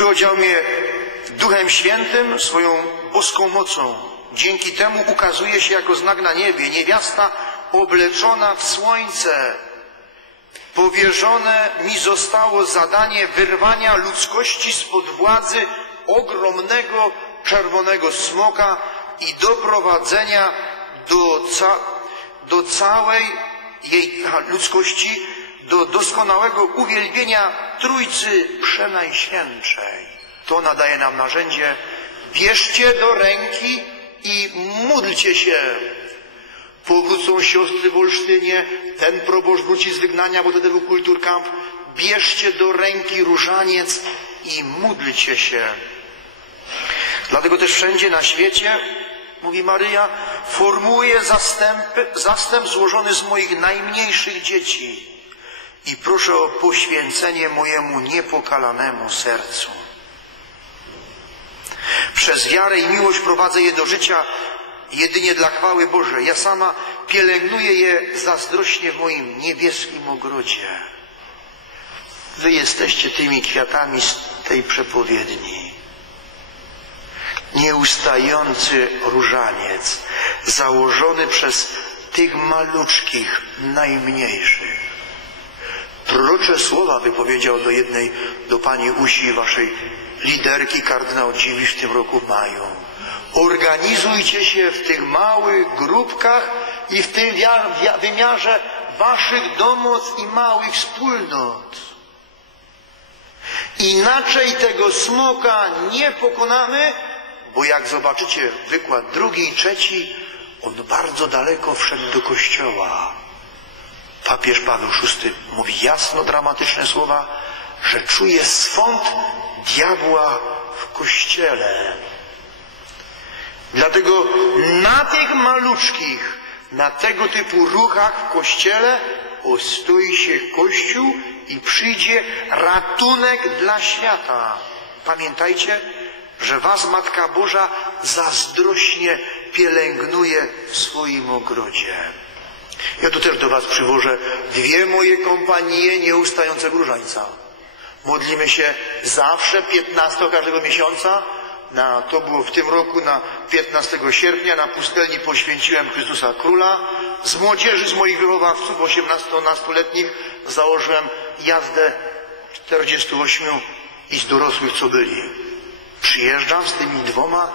przyodział mnie Duchem Świętym, swoją boską mocą. Dzięki temu ukazuje się jako znak na niebie niewiasta obleczona w słońce. Powierzone mi zostało zadanie wyrwania ludzkości spod władzy ogromnego czerwonego smoka i doprowadzenia do, ca do całej jej ludzkości, do doskonałego uwielbienia Trójcy Przenajświętszej. To nadaje nam narzędzie. Bierzcie do ręki i módlcie się. Powrócą siostry w Olsztynie, ten proboszcz wróci z wygnania, bo wtedy był kulturkamp. Bierzcie do ręki różaniec i módlcie się. Dlatego też wszędzie na świecie, mówi Maryja, formułuję zastępy, zastęp złożony z moich najmniejszych dzieci i proszę o poświęcenie mojemu niepokalanemu sercu. Przez wiarę i miłość prowadzę je do życia jedynie dla chwały Bożej. Ja sama pielęgnuję je zazdrośnie w moim niebieskim ogrodzie. Wy jesteście tymi kwiatami z tej przepowiedni. Nieustający różaniec, założony przez tych maluczkich, najmniejszych. Procze słowa wypowiedział do jednej, do pani Usi, waszej liderki kardynał Dziwisz w tym roku w maju. Organizujcie się w tych małych grupkach i w tym wymiarze waszych domostw i małych wspólnot. Inaczej tego smoka nie pokonamy, bo jak zobaczycie wykład drugi i trzeci, on bardzo daleko wszedł do kościoła. Papież Paweł VI mówi jasno dramatyczne słowa, że czuje swąd diabła w kościele. Dlatego na tych maluczkich, na tego typu ruchach w kościele ostoi się Kościół i przyjdzie ratunek dla świata. Pamiętajcie, że Was Matka Boża zazdrośnie pielęgnuje w swoim ogrodzie. Ja tu też do Was przywożę dwie moje kompanie nieustającego różańca. Modlimy się zawsze 15 każdego miesiąca. Na, to było w tym roku na 15 sierpnia na pustelni poświęciłem Chrystusa Króla. Z młodzieży, z moich wychowawców 18-letnich założyłem jazdę 48 i z dorosłych co byli. Przyjeżdżam z tymi dwoma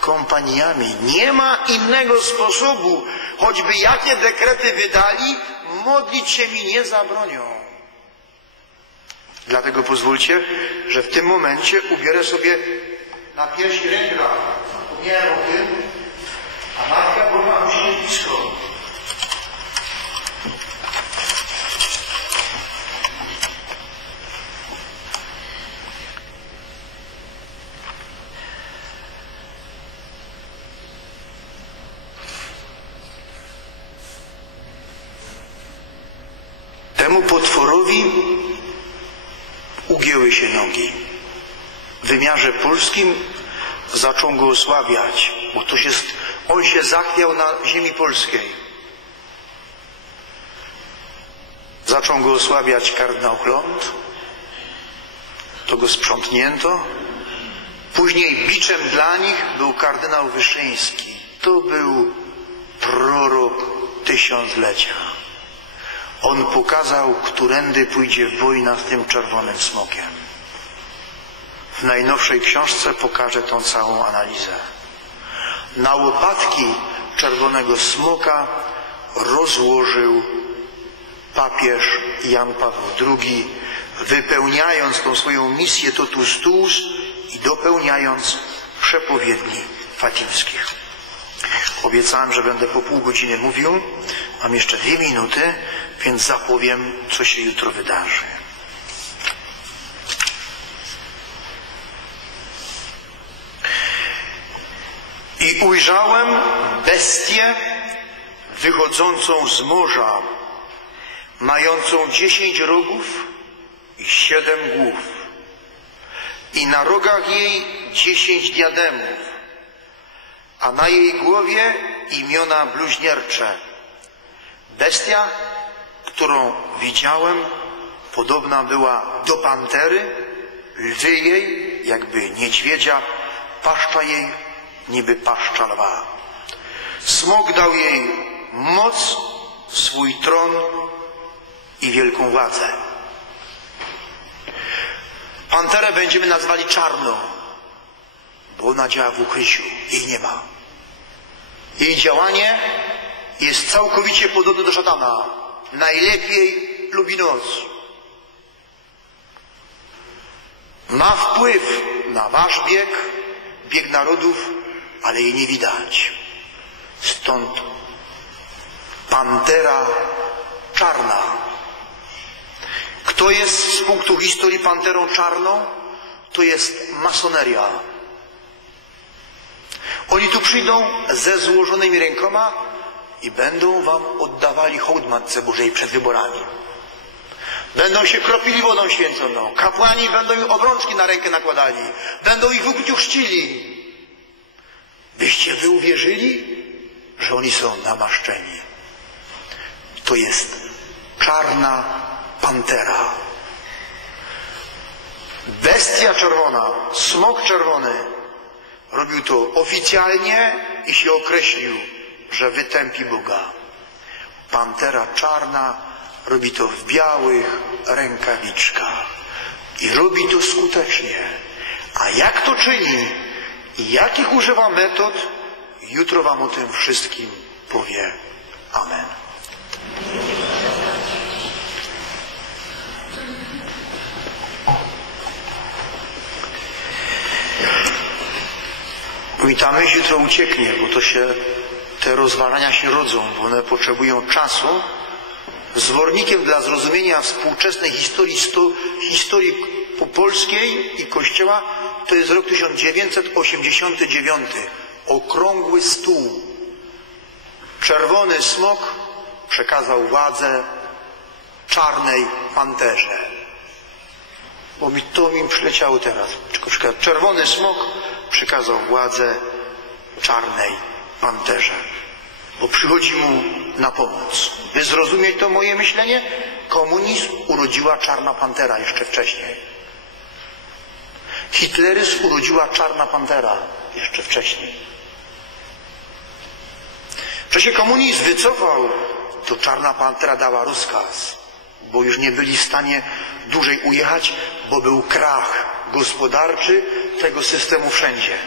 kompaniami. Nie ma innego sposobu, choćby jakie dekrety wydali, modlić się mi nie zabronią. Dlatego pozwólcie, że w tym momencie ubiorę sobie na piersi rękę. Zapomniałem o tym, a Matka Temu potworowi ugięły się nogi. W wymiarze polskim zaczął go osłabiać, się, on się zachwiał na ziemi polskiej. Zaczął go osłabiać kardynał Chlont, to go sprzątnięto. Później biczem dla nich był kardynał Wyszyński. To był prorok tysiąclecia. On pokazał, którędy pójdzie wojna z tym czerwonym smokiem. W najnowszej książce pokażę tą całą analizę. Na łopatki czerwonego smoka rozłożył papież Jan Paweł II, wypełniając tą swoją misję totus tuus i dopełniając przepowiedni fatimskich. Obiecałem, że będę po pół godziny mówił. Mam jeszcze dwie minuty, więc zapowiem, co się jutro wydarzy. I ujrzałem bestię wychodzącą z morza, mającą dziesięć rogów i siedem głów. I na rogach jej dziesięć diademów, a na jej głowie imiona bluźniercze. Bestia, którą widziałem, podobna była do pantery, lwy jej jakby niedźwiedzia, paszcza jej niby paszcza lwa. Smok dał jej moc, swój tron i wielką władzę. Panterę będziemy nazwali czarną, bo ona działa w ukryciu. Jej nie ma. Jej działanie jest całkowicie podobne do szatana. Najlepiej lubi noc. Ma wpływ na wasz bieg, bieg narodów, ale jej nie widać. Stąd pantera czarna. Kto jest z punktu historii panterą czarną? To jest masoneria. Oni tu przyjdą ze złożonymi rękoma i będą wam oddawali hołd Matce Bożej przed wyborami. Będą się kropili wodą święconą. Kapłani będą im obrączki na rękę nakładali. Będą ich w ukryciu chrzcili. Byście wy uwierzyli, że oni są namaszczeni. To jest czarna pantera. Bestia czerwona, smok czerwony robił to oficjalnie i się określił, że wytępi Boga. Pantera czarna robi to w białych rękawiczkach i robi to skutecznie. A jak to czyni i jakich używa metod, jutro Wam o tym wszystkim powie. Amen. Witamy, jutro ucieknie, bo to się, te rozważania się rodzą, bo one potrzebują czasu. Zwornikiem dla zrozumienia współczesnej historii, sto, historii polskiej i Kościoła to jest rok 1989. Okrągły stół. Czerwony smok przekazał władzę czarnej panterze. Bo mi to mi przyleciało teraz. Czerwony smok przekazał władzę czarnej panterze, bo przychodzi mu na pomoc. By zrozumieć to moje myślenie, komunizm urodziła czarna pantera jeszcze wcześniej. Hitleryzm urodziła czarna pantera jeszcze wcześniej. W czasie komunizm wycofał, to czarna pantera dała rozkaz, bo już nie byli w stanie dłużej ujechać, bo był krach gospodarczy tego systemu wszędzie.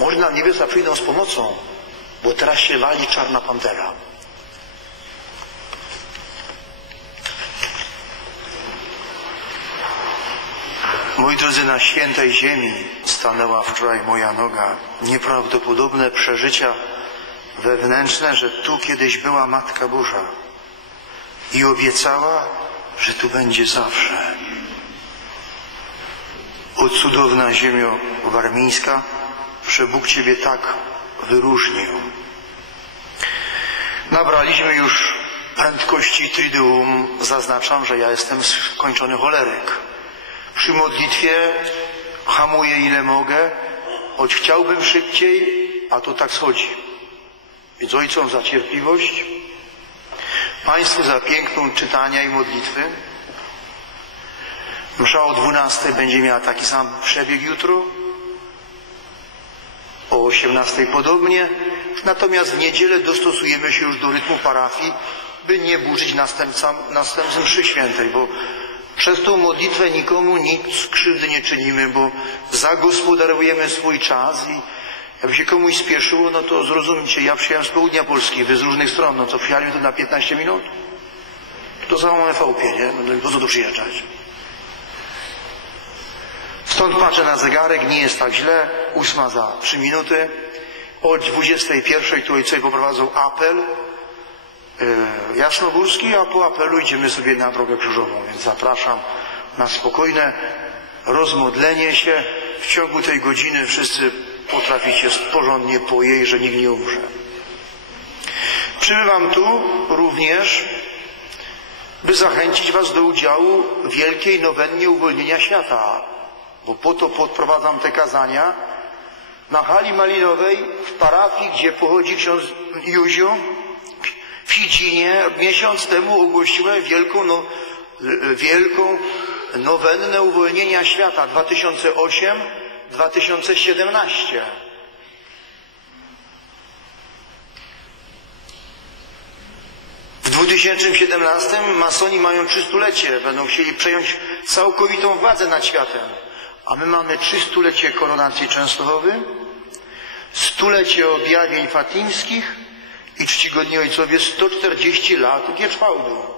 Może nam niebiosa przyjdą z pomocą, bo teraz się wali czarna pantera. Moi drodzy, na świętej ziemi stanęła wczoraj moja noga. Nieprawdopodobne przeżycia wewnętrzne, że tu kiedyś była Matka Boża i obiecała, że tu będzie zawsze. O cudowna ziemio warmińska, że Bóg Ciebie tak wyróżnił. Nabraliśmy już prędkości triduum. Zaznaczam, że ja jestem skończony choleryk. Przy modlitwie hamuję ile mogę, choć chciałbym szybciej, a to tak schodzi. Więc ojcom za cierpliwość, Państwu za piękną czytania i modlitwy. Msza o 12 będzie miała taki sam przebieg jutro, o 18 podobnie, natomiast w niedzielę dostosujemy się już do rytmu parafii, by nie burzyć następca, następcy mszy świętej, bo przez tą modlitwę nikomu nic krzywdy nie czynimy, bo zagospodarujemy swój czas i jakby się komuś spieszyło, no to zrozumcie, ja przyjechałem z południa Polski, wy z różnych stron, no co przyjechali tu na 15 minut? To za FVP, nie? No po co tu przyjeżdżać? Stąd patrzę na zegarek, nie jest tak źle, ósma za trzy minuty. O 21 tu ojcowie poprowadzą apel yy, jasnogórski, a po apelu idziemy sobie na drogę krzyżową, więc zapraszam na spokojne rozmodlenie się. W ciągu tej godziny wszyscy potraficie porządnie pojeść, że nikt nie umrze. Przybywam tu również, by zachęcić Was do udziału w wielkiej nowennie uwolnienia świata, bo po to podprowadzam te kazania na hali malinowej w parafii, gdzie pochodzi ksiądz Józio, w Hicinie miesiąc temu ogłosiłem wielką, no, wielką nowenne uwolnienia świata 2008-2017. W 2017 masoni mają trzystulecie, będą chcieli przejąć całkowitą władzę nad światem. A my mamy trzystulecie koronacji Częstochowy, stulecie objawień fatimskich i czcigodni ojcowie 140 lat Gietrzwałdu.